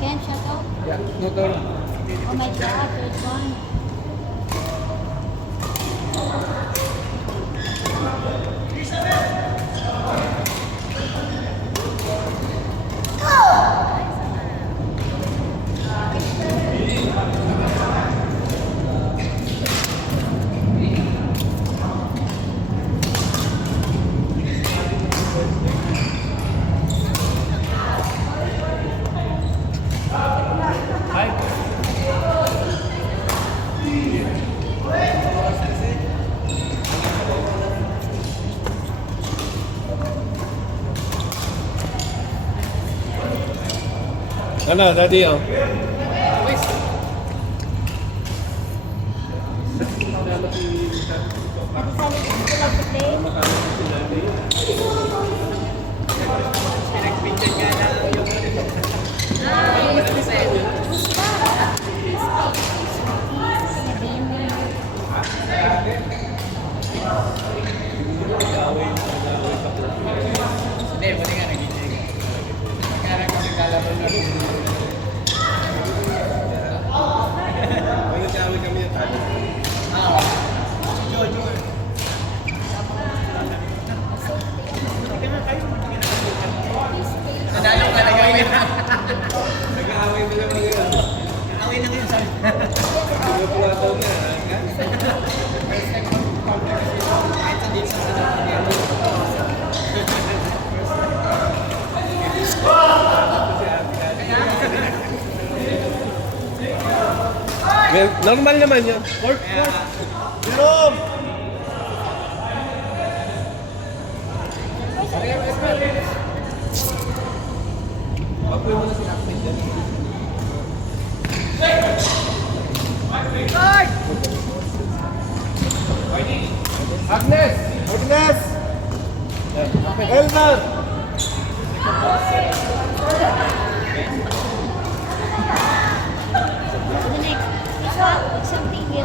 Again, shut up. Yeah, motor. Oh my God, third one. Ano, daddy, oh. Nadalo ka na gawin. Nag-aaway mo naman yun. Away na ngayon, sabi. Pinapulataw na. Kahit sa dito sa Normal naman yun. Work. Jerome! Pag-uwi mo na si Captain dyan. Agnes! Agnes! Elmer! The next, something here.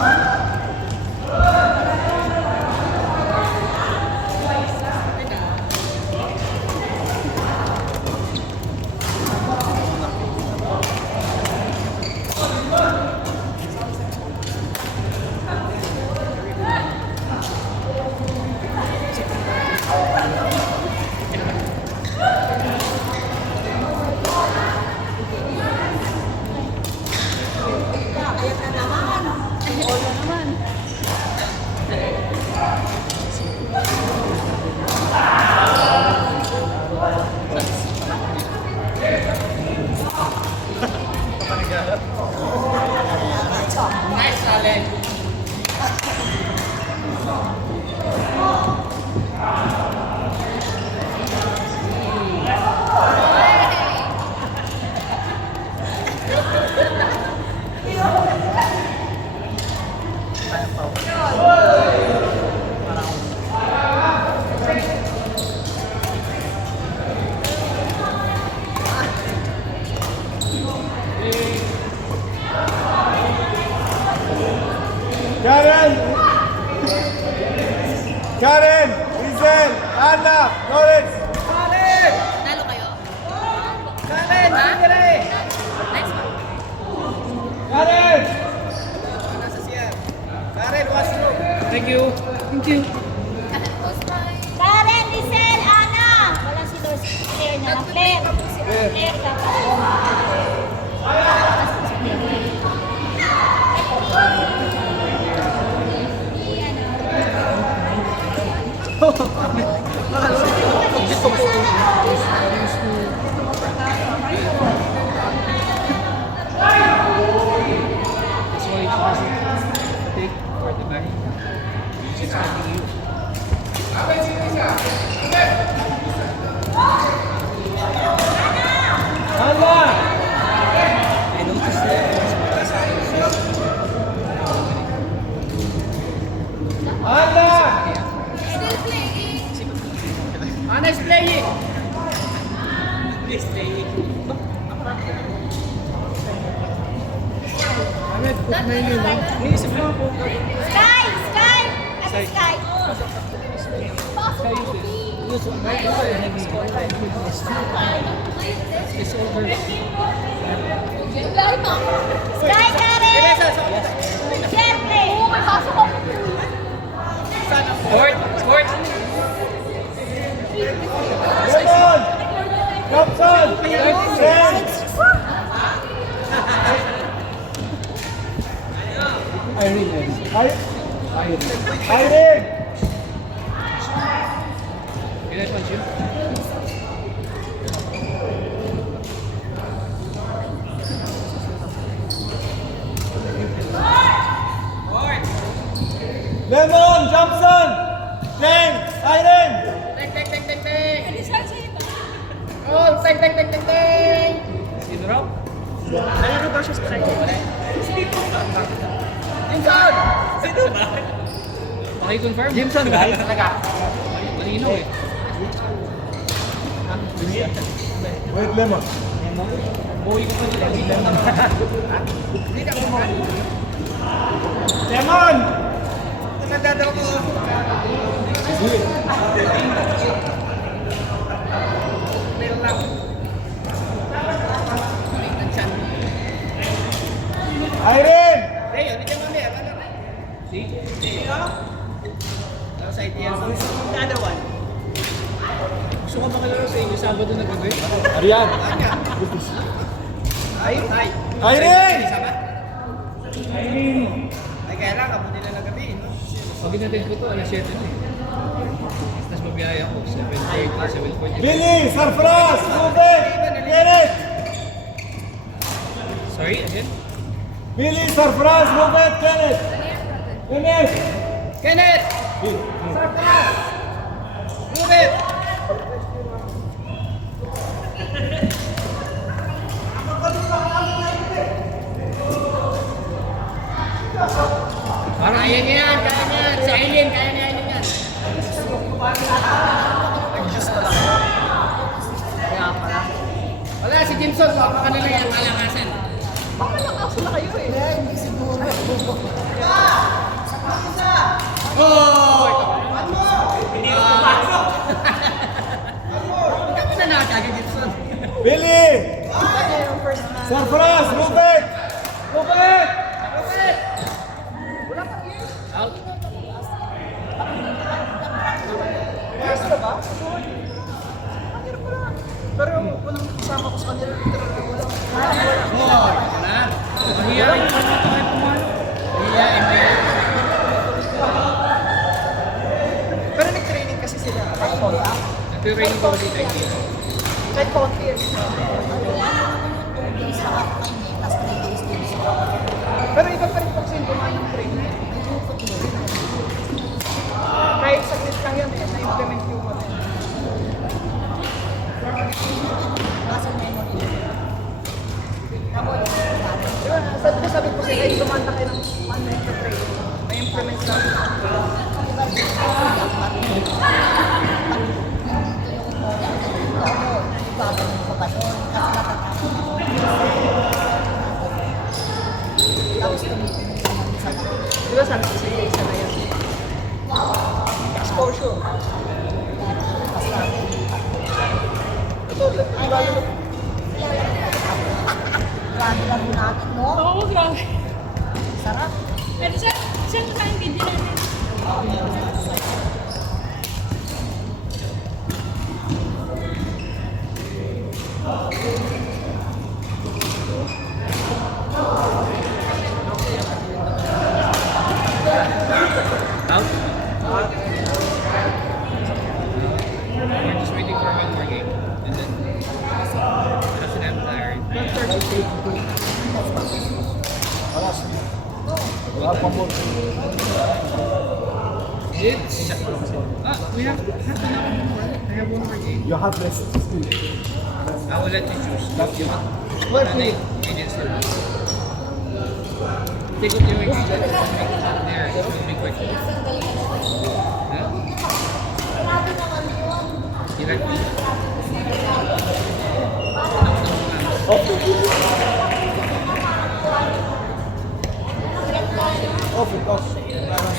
Nice, Ale. Karen! Karen! Rizel! Anna! Lawrence! Nalo kayo? Karen, sige. Nice one. Karen! Nasa siya. Karen, washroom. Thank you. Thank you. Karen, Lisel, Ana! Wala si Claire na lang. Claire. Air tapos That's why it doesn't take for the back. It's hurting you. Hanla! I noticed that. Hanla! Still playing. Ana is playing! Is playing. Ahmed, put na yun. Iisip mo po. Sky! Sky! At Sky! It's over. Sky, Karen! Siyempre! Court! Court! Raymond! Thompson! Sen! Irene. Irene! Can I punch you? Lemon! Johnson! Jane! Irene! Oh, teng, teng, teng, teng, teng! Sino raw? Ano ba siya sa kanya? Jimson! Sino ba? Paki-confirm? Jimson ba? Talaga? Malinaw eh. Wait, Lemon. Buhay ko pa nila. Hindi ka kumakain. Lemon! Nagdadaw ko. Meron lang. Irene! Hey, hindi ka mamaya. See? See? Tapos idea. Kada one. Gusto ko makilala sa inyo Sabado na gabi. Arian! Ay, ay. Irene! Sama? Ay, kaya lang, kabuti na lang gabi. No? Pag inatin ko to, alas 7 na eh. Tapos mabiyaya ko, 7:30, 7:40. Billy! Sarfraz! Ruben! Kenneth! Sorry, again? Billy! Sarfraz! Ruben! Kenneth! Kenneth! Kenneth! Sarfraz! Ruben! Kaya niya yan, kaya niya yan. Si Aileen, kaya niya yan. Kaya pala. Wala, si Jimson, baka kanila yan, malangasan. Baka langasan na kayo eh. Hindi siguro. Oh! Hindi ko pumasok. Hindi ka na nakakagay, Jimson. Billy! Sarfraz! Ruben! Ruben! Out. Pero unang kasama ko sa kanila, literal na wala. Oh, ito na. Mahiyain pa na tayo pumalo. Mahiyain pa yan. Pero nag-training kasi sila. Nag-training ko kasi tayo dito. Kahit konti. Pero iba pa rin po kasi yung training. Kahit saglit lang yan, na-implement yung ano. Diba, sabi ko sila, yung lumanta kayo ng 1 minute na training. Na-implement lang. Diba sabi ko sila, isa na yan. Exposure. Ito, lalo Oo, grabe. sarap. Pero siya kakain video namin. It's... we have to now. I have one more game. You have rest. I will let you choose. That's it. What are they? Against them. Take what you're doing. There, it will be quick.